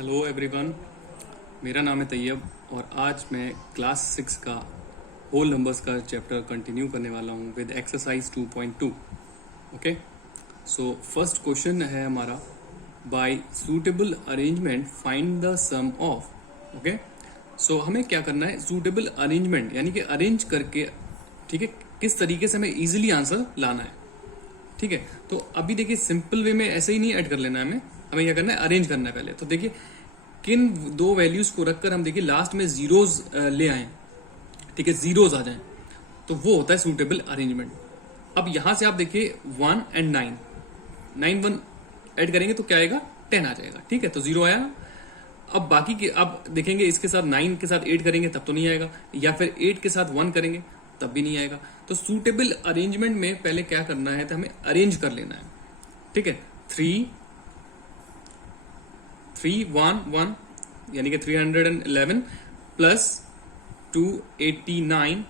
Hello everyone, मेरा नाम है तैयब और आज मैं क्लास 6 का होल नंबर्स का चैप्टर कंटिन्यू करने वाला हूँ with exercise 2.2। Okay, so first question है हमारा, by suitable arrangement find the sum of. Okay, so हमें क्या करना है, सूटेबल अरेंजमेंट यानी कि अरेंज करके, ठीक है, किस तरीके से हमें इजीली आंसर लाना है। ठीक है, तो अभी देखिए सिंपल वे में ऐसे ही नहीं ऐड कर लेना है, हमें क्या करना है, अरेंज करना है पहले। तो देखिए किन दो वैल्यूज को रखकर हम देखिए लास्ट में जीरोज ले आए, ठीक है, जीरोज आ जाएं, तो वो होता है सूटेबल अरेंजमेंट। अब यहां से आप देखिए 1 एंड 9, 9 1 ऐड करेंगे तो क्या आएगा, 10 आ जाएगा। ठीक है, तो जीरो आया ना। अब बाकी के अब देखेंगे, इसके साथ 9 के साथ 8 करेंगे तब तो नहीं आएगा, या फिर 8 के साथ 1 करेंगे तब भी नहीं आएगा। तो सूटेबल अरेंजमेंट में पहले क्या करना है, तो हमें अरेंज कर लेना है। ठीक है, 3 1 1 यानी कि 311 प्लस 289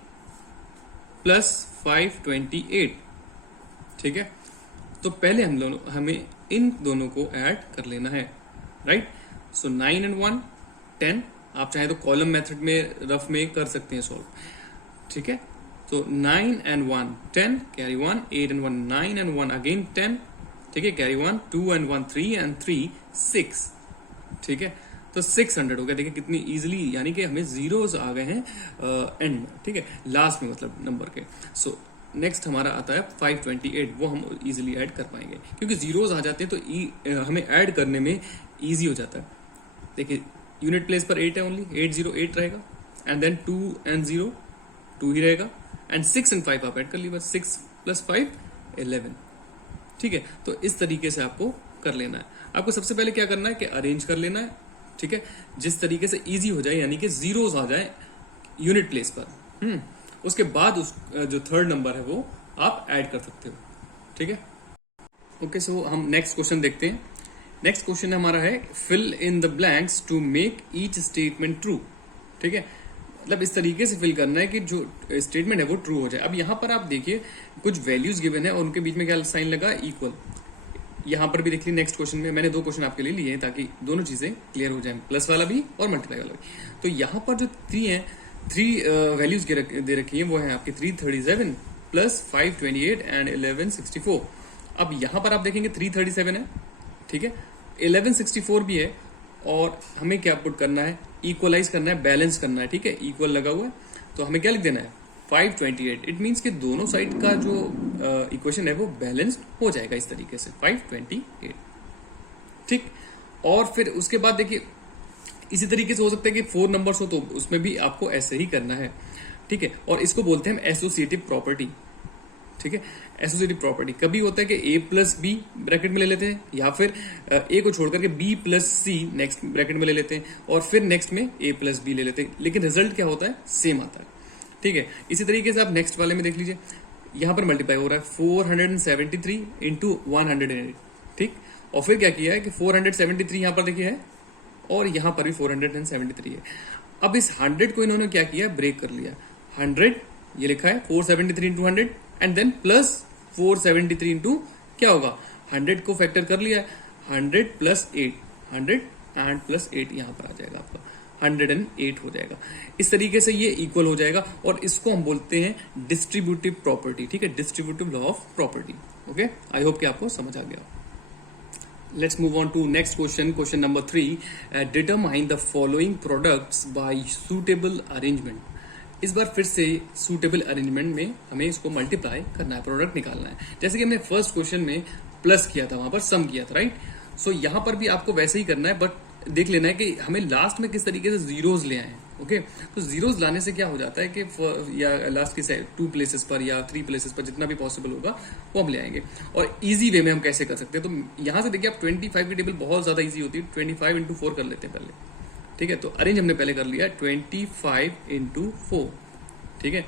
प्लस 528। ठीक है, तो पहले हमें इन दोनों को ऐड कर लेना है, राइट। सो 9 एंड 1 10, आप चाहे तो कॉलम मेथड में रफ में कर सकते हैं सॉल्व। ठीक है, तो 9 and 1 10, carry 1, 8 and 1 9 and 1 again 10। ठीक है, कैरी 1, 2 एंड 1 3 एंड 3 6। ठीक है, तो 600 हो गया। देखिए कितनी इजीली, यानी कि हमें जीरोस आ गए हैं एंड में, ठीक है, लास्ट में मतलब नंबर के। सो नेक्स्ट हमारा आता है 528, वो हम इजीली ऐड कर पाएंगे क्योंकि जीरोस आ जाते हैं तो हमें ऐड करने में इजी हो जाता है। देखिए यूनिट प्लेस पर 8 है, ओनली 808 रहेगा, एंड देन 2 एंड 0 2 ही रहेगा, एंड 6 एंड 5 आप ऐड कर लीजिए, बस 6 प्लस 5 11। ठीक है, तो इस तरीके से आपको कर लेना है। आपको सबसे पहले क्या करना है कि अरेंज कर लेना है, ठीक है, जिस तरीके से इजी हो जाए, यानी कि जीरोस आ जाए यूनिट प्लेस पर। उसके बाद उस जो थर्ड नंबर है वो आप ऐड कर सकते हो। ठीक है, ओके, सो हम नेक्स्ट क्वेश्चन देखते हैं। नेक्स्ट क्वेश्चन हमारा है, fill in the blanks to make each statement true. ठीक है, मतलब इस तरीके से फिल करना है कि जो स्टेटमेंट है वो ट्रू हो जाए। अब यहां पर आप देखिए कुछ वैल्यूज गिवन है और उनके बीच में क्या साइन लगा, इक्वल। यहां पर भी देख लीजिए, नेक्स्ट क्वेश्चन में मैंने दो क्वेश्चन आपके लिए लिए हैं ताकि दोनों चीजें क्लियर हो जाए, प्लस वाला भी और मल्टीप्लाई वाला भी। तो यहां पर जो 3 वैल्यूज दे रखी हैं वो है आपकी 337 प्लस 528 एंड 1164। अब यहां पर आप देखेंगे 337 है, ठीक है, 1164 भी है, और हमें क्या पुट करना है, इक्वलाइज करना है, बैलेंस करना है। ठीक है, इक्वल लगा हुआ है, तो हमें क्या लिख देना है, 528। इट मीन्स कि दोनों साइड का जो इक्वेशन है वो बैलेंस्ड हो जाएगा इस तरीके से, 528। ठीक, और फिर उसके बाद देखिए इसी तरीके से हो सकता है कि 4 नंबर्स हो तो उसमें भी आपको ऐसे ही करना है। ठीक है, और इसको बोलते हैं हम एसोसिएटिव प्रॉपर्टी। ठीक है, एसोसिएटिव प्रॉपर्टी कभी होता है कि ए प्लस बी ब्रैकेट में ले लेते हैं, या फिर ए को छोड़ करके बी प्लस सी नेक्स्ट ब्रैकेट में ले लेते हैं, और फिर नेक्स्ट में ए प्लस बी ले लेते हैं, लेकिन रिजल्ट क्या होता है, सेम आता है। ठीक है, इसी तरीके से आप नेक्स्ट वाले में देख लीजिए, यहां पर मल्टीप्लाई हो रहा है 473 इंटू 108। ठीक, और फिर क्या किया है कि 473 यहां पर देखिए है, और यहां पर भी 473 है। अब इस 100 को इन्होंने क्या किया, ब्रेक कर लिया। 100 ये लिखा है 473 into 100, and then plus 473 into क्या होगा, 100 को फैक्टर कर लिया, 100 प्लस 8, 100 एंड प्लस 8 यहां पर आ जाएगा आपका, 108 हो जाएगा। इस तरीके से ये इक्वल हो जाएगा, और इसको हम बोलते हैं डिस्ट्रीब्यूटिव प्रॉपर्टी। ठीक है, distributive law of property. Okay, I hope कि आपको समझ आ गया। Let's move on to next question, question number 3। Determine the following products by suitable arrangement. इस बार फिर से सूटेबल अरेंजमेंट में हमें इसको मल्टीप्लाई करना है, प्रोडक्ट निकालना है। जैसे कि हमने फर्स्ट क्वेश्चन में प्लस किया था, वहां पर सम किया था, राइट। सो यहां पर भी आपको वैसे ही करना है, बट देख लेना है कि हमें लास्ट में किस तरीके से जीरोज ले आए हैं। ओके, तो जीरोज लाने से क्या हो जाता है कि या लास्ट के 2 प्लेसेस पर या 3 प्लेसेस पर जितना भी पॉसिबल होगा वो हम ले आएंगे। और इजी वे में हम कैसे कर सकते हैं, तो यहां से देखिए आप 25 की टेबल बहुत ज्यादा इजी होती है, 25 इंटू 4 कर लेते हैं पहले। ठीक है, तो अरेंज हमने पहले कर लिया 25 इंटू 4। ठीक है,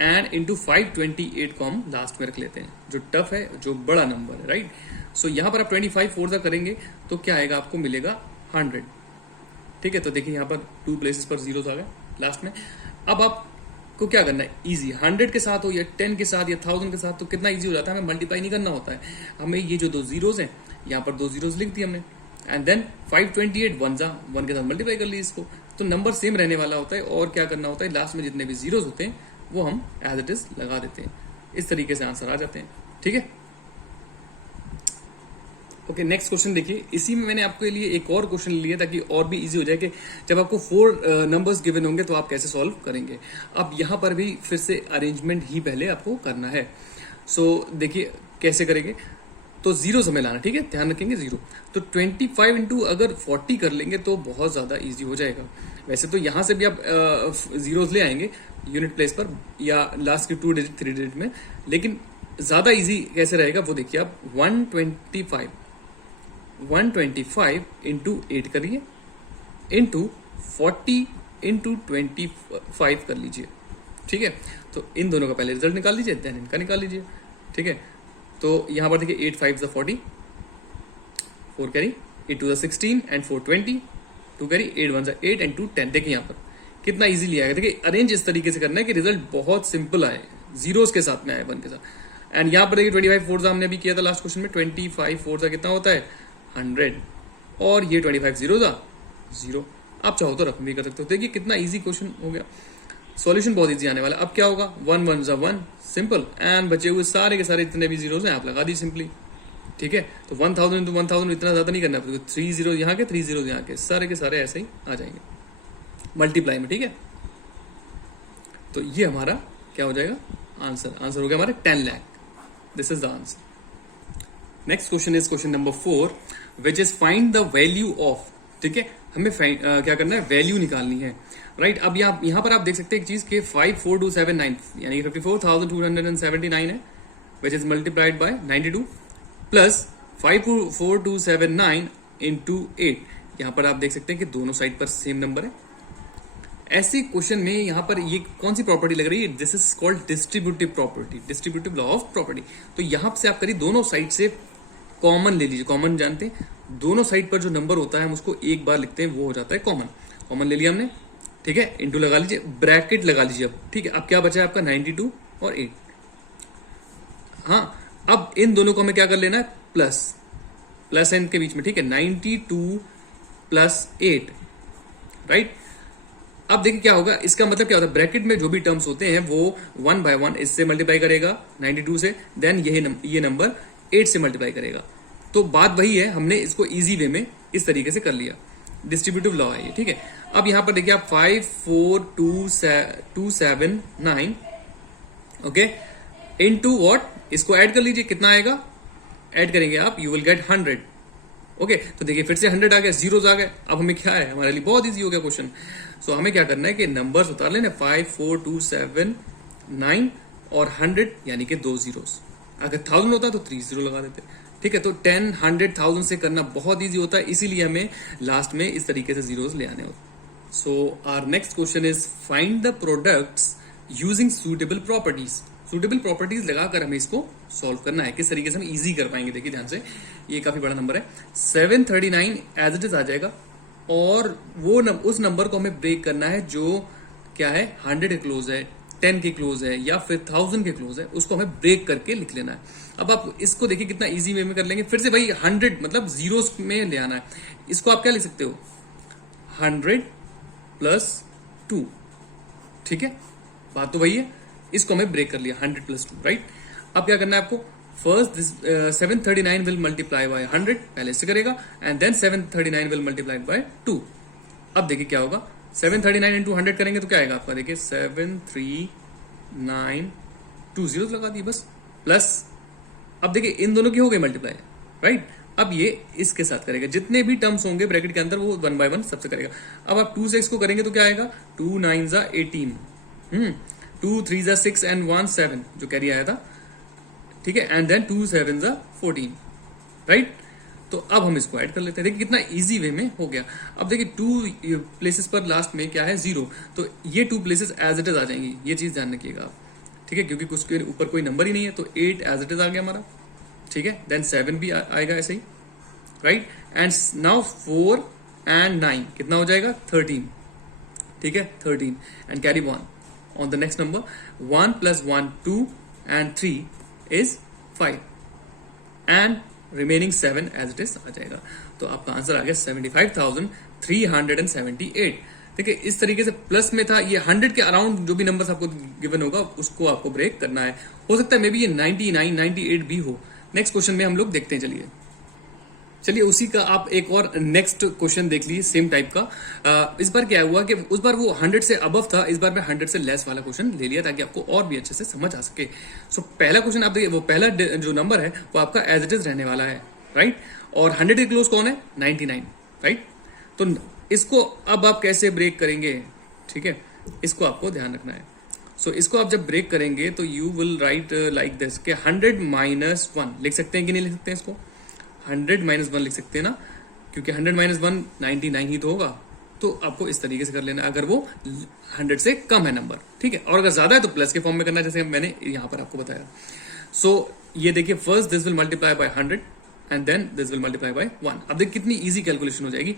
एंड इंटू 528 को हम लास्ट में रख लेते हैं, जो टफ है, जो बड़ा नंबर है, राइट। सो यहां पर आप 25 4 सा करेंगे तो क्या आएगा, आपको मिलेगा 100। ठीक है, तो देखिए यहाँ पर 2 प्लेसेस पर जीरोस आ गए लास्ट में। अब आपको क्या करना है, इजी, 100 के साथ हो या 10 के साथ या 1000 के साथ, तो कितना इजी हो जाता है, हमें मल्टीप्लाई नहीं करना होता है। हमें ये जो 2 जीरोस हैं, यहाँ पर 2 जीरोस लिख दिए हमने, एंड देन 528 वन के साथ मल्टीप्लाई कर ली इसको, तो नंबर सेम रहने वाला होता है। और क्या करना होता है, लास्ट में जितने भी जीरोस होते हैं वो हम एज इट इज लगा देते हैं। इस तरीके से आंसर आ जाते हैं। ठीक है, ओके नेक्स्ट क्वेश्चन देखिए। इसी में मैंने आपके लिए एक और क्वेश्चन लिया ताकि और भी इजी हो जाए कि जब आपको 4 नंबर्स गिवन होंगे तो आप कैसे सॉल्व करेंगे। अब यहां पर भी फिर से अरेंजमेंट ही पहले आपको करना है। सो देखिए कैसे करेंगे, तो जीरो हमें लाना, ठीक है, ध्यान रखेंगे जीरो। तो 25 इंटू अगर 40 कर लेंगे तो बहुत ज्यादा इजी हो जाएगा। वैसे तो यहां से भी आप जीरोस ले आएंगे यूनिट प्लेस पर या लास्ट के 2 डिजिट 3 डिजिट में, लेकिन ज्यादा इजी कैसे रहेगा वो देखिए आप। 125 इंटू 8 करिए इंटू 40 इंटू 25 कर लीजिए। ठीक है, तो इन दोनों का पहले रिजल्ट निकाल लीजिए, देन इनका निकाल लीजिए। ठीक है, तो यहां पर देखिए 8 5 40, 4 कैरी, 8 2 16 एंड 4 20, 2 कैरी, 8 1 8 एंड 2 10। देखिए यहाँ पर कितना इजीली आएगा। देखिए अरेंज इस तरीके से करना है कि रिजल्ट बहुत सिंपल आए, जीरोस के साथ में आए, 1 के साथ। एंड यहाँ पर देखिए 25 फोर्स हमने अभी किया था लास्ट क्वेश्चन में। 25 फोर्स कितना होता है 100, और ये 25 जीरो था 0। आप चाहो तो रकम भी कर सकते हो। देखिए कितना इजी क्वेश्चन हो गया, सॉल्यूशन बहुत इजी आने वाला। अब क्या होगा, 1 1 1 सिंपल, एंड बचे हुए सारे के सारे जितने भी जीरोस हैं आप लगा दीजिए सिंपली। ठीक है, तो 1000 इंटू 1000 इतना ज्यादा नहीं करना है, 3 जीरो यहाँ के 3 जीरो यहाँ के सारे ऐसे ही आ जाएंगे मल्टीप्लाई में। ठीक है, तो ये हमारा क्या हो जाएगा आंसर हो गया हमारे 10 lakh. This is the answer. Next question is question number 4 which is find the value of. ठीक है, हमें क्या करना है, वैल्यू निकालनी है। राइट, अब यहाँ पर आप देख सकते हैं एक चीज के 54279 यानी 54,279 है, which is multiplied by 92 plus 54279 into 8। यहां पर आप देख सकते हैं कि दोनों साइड पर सेम नंबर है। ऐसे क्वेश्चन में यहां पर ये कौन सी प्रॉपर्टी लग रही है, this is called distributive property, distributive law of property. तो यहां से आप करिए दोनों साइड से कॉमन ले लीजिए। कॉमन जानते हैं, दोनों साइड पर जो नंबर होता है हम उसको एक बार लिखते हैं, वो हो जाता है कॉमन। कॉमन ले लिया हमने, ठीक है, इंटू लगा लीजिए, ब्रैकेट लगा लीजिए। अब ठीक है, अब क्या बचा है आपका 92 और 8। हाँ, अब इन दोनों को हमें क्या कर लेना है, प्लस एन के बीच में। ठीक है, 92 प्लस 8, राइट। अब देखिए क्या होगा, इसका मतलब क्या होता है, ब्रैकेट में जो भी टर्म्स होते हैं वो 1 बाय 1 इससे मल्टीप्लाई करेगा 92 से, देन ये नंबर 8 से मल्टीप्लाई करेगा। तो बात वही है, हमने इसको इजी वे में इस तरीके से कर लिया, डिस्ट्रीब्यूटिव लॉ है ये। ठीक है, अब यहां पर देखिए आप 54279 ओके इनटू व्हाट, इसको ऐड कर लीजिए, कितना आएगा, ऐड करेंगे आप, यू विल गेट 100। ओके, तो देखिए फिर से 100 आ गया, जीरोस आ गए। अब हमें क्या है, हमारे लिए बहुत इजी हो गया क्वेश्चन। सो हमें क्या करना है कि नंबर्स उतार लेना, 54279 और 100 यानी कि 2 जीरोस। अगर 1000 होता तो 3 जीरो लगा देते। ठीक है, तो 10 100 1000 से करना बहुत इजी होता है, इसीलिए हमें लास्ट में इस तरीके से जीरोस ले आने होते। So our next question is find the products using suitable properties. Suitable properties लगाकर हमें इसको सॉल्व करना है। किस तरीके से हम इजी कर पाएंगे, देखिए ध्यान से, ये काफी बड़ा नंबर है। 739 एज इट इज आ जाएगा, और वो उस नंबर को हमें ब्रेक करना है जो क्या है, 100 के क्लोज है, 10 के क्लोज है, या फिर 1000 के क्लोज है, उसको हमें ब्रेक करके लिख लेना है। अब आप इसको देखिए कितना इजी वे में कर लेंगे। फिर से भाई 100 मतलब जीरोस में ले आना है। इसको आप क्या लिख सकते हो, 100 प्लस 2। ठीक है, बात तो वही है, इसको हमें ब्रेक कर लिया, 100 प्लस 2, राइट। अब क्या करना है आपको, फर्स्ट 739 विल मल्टीप्लाई बाय 100, पहले से करेगा, and then 739 will multiply by 2। अब देखिए क्या होगा, 739 इंटू 100 करेंगे तो क्या आएगा आपका, देखिए 739 2 जीरो लगा दिए बस, प्लस अब देखिए इन दोनों की हो गई मल्टीप्लाई, राइट। अब ये इसके साथ करेगा, जितने भी टर्म्स होंगे ब्रैकेट के अंदर वो 1 बाय 1 सबसे करेगा। अब आप 2 से इसको करेंगे तो क्या आएगा, 2 9 18, 2 3 6 एंड 1 7 जो कैरी आया था। ठीक है, एंड देन 2 7 14, राइट। तो अब हम इसको ऐड कर लेते हैं। देखिए कितना इजी वे में हो गया। अब देखिए 2 प्लेसेस पर लास्ट में क्या है, 0, तो ये 2 प्लेसेस एज इट इज आ जाएंगी, ये चीज ध्यान रखिएगा आप। ठीक है, क्योंकि उसके ऊपर कोई नंबर ही नहीं है, तो 8 एज इट इज आ गया हमारा। ठीक है, देन 7 भी आएगा ऐसे ही, राइट। एंड नाउ 4 एंड 9 कितना हो जाएगा, 13। ठीक है, 13 and carry 1 on the next number, 1 plus 1 2 and 3 is 5 and remaining 7 as it is आ जाएगा। तो आपका आंसर आ गया 75,378। देखिए इस तरीके से प्लस में था, ये 100 के अराउंड जो भी नंबर्स आपको गिवन होगा उसको आपको ब्रेक करना है। हो सकता है मे बी ये 99, 98 भी हो। नेक्स्ट क्वेश्चन में हम लोग देखते हैं। चलिए उसी का आप एक और नेक्स्ट क्वेश्चन देख लीजिए, सेम टाइप का। इस बार क्या हुआ कि उस बार वो 100 से अबव था, इस बार मैं 100 से लेस वाला क्वेश्चन ले लिया ताकि आपको और भी अच्छे से समझ आ सके। सो पहला क्वेश्चन आप देखिए, वो पहला जो नंबर है वो आपका एज इट इज रहने वाला है, राइट। और 100 के क्लोज कौन है? 99, राइट। तो इसको अब आप कैसे ब्रेक करेंगे, ठीक है, इसको आपको ध्यान रखना है। सो इसको आप जब ब्रेक करेंगे तो you will write like this के 100 माइनस 1 लिख सकते हैं कि नहीं लिख सकते हैं? इसको 100 माइनस 1 लिख सकते हैं ना, क्योंकि 100 माइनस 1 99 ही तो होगा। तो आपको इस तरीके से कर लेना अगर वो 100 से कम है नंबर, ठीक है। और अगर ज्यादा है तो प्लस के फॉर्म में करना, जैसे मैंने यहां पर आपको बताया। सो ये देखिए, first this will multiply by 100 and then this will multiply by 1। अब देखिए कितनी इजी कैलकुलेशन हो जाएगी।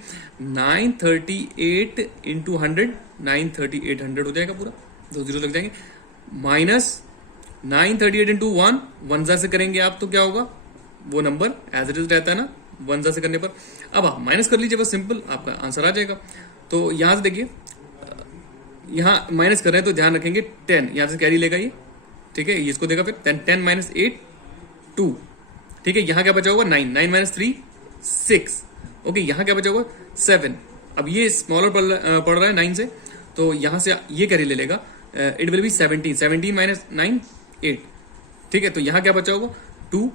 938 इंटू 100, 938 हो जाएगा पूरा, 2 जीरो लग जाएंगे। माइनस 938 इंटू 1, 1 से करेंगे आप तो क्या होगा, वो नंबर एज इट इज रहता है ना 1 से करने पर। अब आप माइनस कर लीजिए, बस सिंपल आपका आंसर आ जाएगा। तो यहां से देखिए, यहां माइनस कर रहे हैं तो ध्यान रखेंगे 10 यहां से कैरी लेगा ये, ठीक है, इसको देगा फिर 10 माइनस 8 2, ठीक है। यहां क्या बचा होगा 9, 9 माइनस 3 6, ओके। यहां क्या बचा होगा 7। अब ये स्मॉलर पड़ रहा है 9 से, तो यहां से ये कैरी ले लेगा, इट विल बी 17, 17 माइनस 9 8, ठीक है। तो यहां क्या बचा होगा 2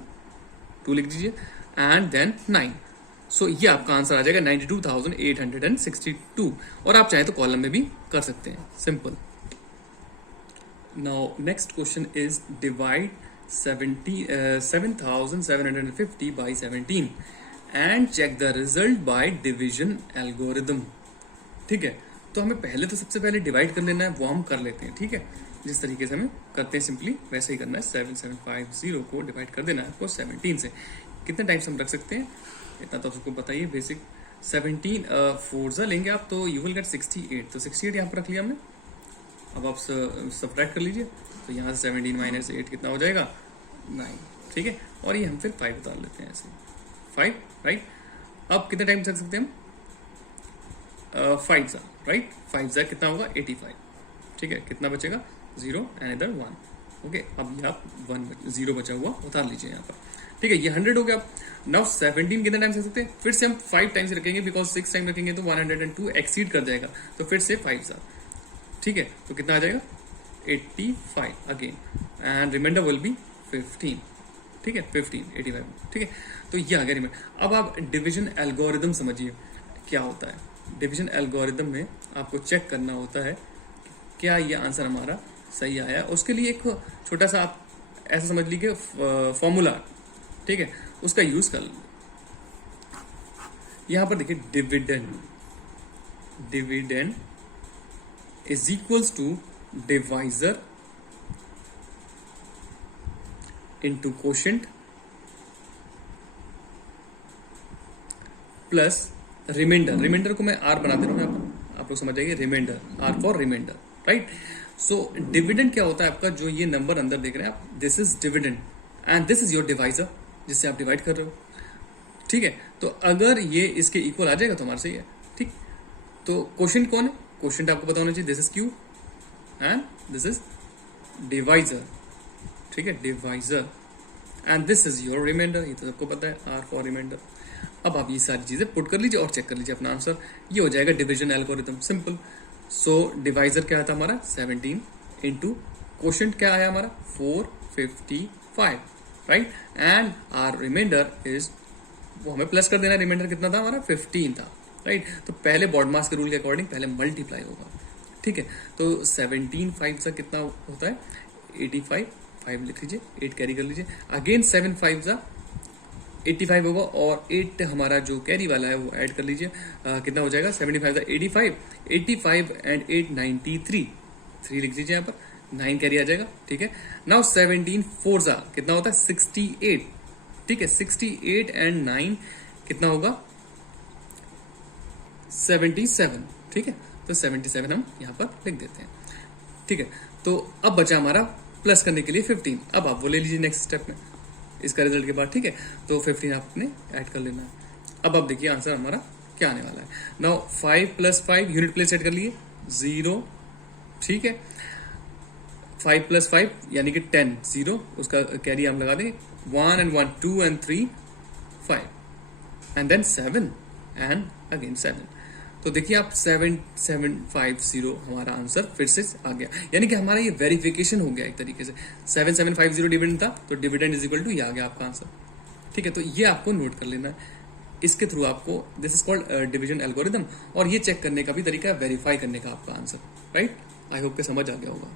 लिख दीजिए एंड देन 9। सो ये आपका आंसर आ जाएगा 92,862। और आप चाहे तो कॉलम में भी कर सकते हैं, simple. Now next question is divide 7,750 by 17 and check the result by division algorithm, ठीक है। तो हमें पहले तो सबसे पहले डिवाइड कर लेना है, वो हम कर लेते हैं, ठीक है। जिस तरीके से हमें करते हैं सिंपली वैसे ही करना है। 7750 को डिवाइड कर देना है आपको 17 से। कितने टाइम्स हम रख सकते हैं इतना तो आपको बताइए बेसिक। 17 4 लेंगे आप तो यू विल गेट 68, तो 68 यहाँ पर रख लिया हमने। अब आप सब्ट्रैक्ट कर लीजिए, तो यहाँ से 17 माइनस 8 कितना हो जाएगा 9, ठीक है। और ये हम फिर 5 उतार लेते हैं ऐसे, 5, राइट। अब कितने टाइम्स रख सकते हैं हम 5 सा, राइट। 5 सा कितना होगा 85, ठीक है। कितना बचेगा 0 एंड इधर 1, ओके। अब ये आप 0 बचा हुआ उतार लीजिए यहाँ पर, ठीक है। ये 100 हो गया। नाउ 17 कितने टाइम से सकते हैं, फिर से हम 5 टाइम्स रखेंगे, बिकॉज 6 टाइम रखेंगे तो 102 एक्सीड कर जाएगा, तो फिर से 5 सा, ठीक है। तो कितना आ जाएगा 85 again and remainder will be 15, ठीक है। 15 85, ठीक है। तो ये आ गया रिमाइंडर। अब आप डिविजन एल्गोरिदम समझिए क्या होता है। डिविजन एल्गोरिदम में आपको चेक करना होता है क्या ये आंसर हमारा सही आया। उसके लिए एक छोटा सा आप ऐसा समझ लीजिए फॉर्मूला, ठीक है, उसका यूज कर लीजिए। यहां पर देखिए dividend is equals to divisor into quotient plus remainder. Remainder को मैं आर बना दे रहा हूं, आप लोग समझ जाइए, remainder, R for remainder, right. So dividend क्या होता है आपका, जो ये नंबर अंदर देख रहे हैं आप, this is dividend and this is your divisor जिससे आप डिवाइड कर रहे हो, ठीक है। तो अगर ये इसके इक्वल आ जाएगा तो हमारे सही है, ठीक। तो क्वोशिएंट कौन है, क्वोशिएंट आपको पता होना चाहिए, this is Q and this is divisor, ठीक है, divisor and this is your remainder, ये तो सबको पता है, आर फॉर रिमाइंडर। अब आप ये सारी चीजें पुट कर लीजिए और चेक कर लीजिए अपना आंसर, ये हो जाएगा डिविजन एल्गोरिथम, सिंपल। सो डिवाइजर क्या था हमारा 17 इंटू क्वोशिएंट क्या आया हमारा 455, right. And R remainder is, वो हमें प्लस कर देना, रिमाइंडर कितना था हमारा 15 था, राइट। तो पहले बॉडमास के रूल के अकॉर्डिंग पहले मल्टीप्लाई होगा, ठीक है। तो 17 5 सा कितना होता है 85, 5 लिख लीजिए, 8 कैरी कर लीजिए, अगेन 7 5 सा 85 होगा और 8 हमारा जो कैरी वाला है वो ऐड कर लीजिए, कितना हो जाएगा 75 85, 85 एंड 8 93, 3 लिख दीजिए यहाँ पर, 9 कैरी आ जाएगा, ठीक है। नाउ 17 4 सा कितना होता है 68, ठीक है। 68 एंड 9 कितना होगा 77, ठीक है। तो 77 हम यहाँ पर लिख देते हैं, ठीक है। तो अब बचा हमारा प्लस करने के लिए 15, अब आप वो ले लीजिए नेक्स्ट स्टेप में इसका रिजल्ट के बाद, ठीक है। तो 15 आपने ऐड कर लेना है। अब आप देखिए आंसर हमारा क्या आने वाला है। नाउ 5 + 5 यूनिट प्लेस सेट कर लिए 0, ठीक है। 5 + 5 यानी कि 10, 0 उसका कैरी हम लगा दें, 1 and 1 2 and 3 5 and then 7 and again 7। तो देखिए आप 7750 हमारा आंसर फिर से आ गया, यानी कि हमारा ये वेरिफिकेशन हो गया एक तरीके से। 7750 डिविडेंड था तो डिविडेंड इज इक्वल टू ये आ गया आपका आंसर, ठीक है। तो ये आपको नोट कर लेना है, इसके थ्रू आपको this is called division algorithm, और ये चेक करने का भी तरीका है वेरीफाई करने का आपका आंसर, राइट। आई होप के समझ आ गया होगा।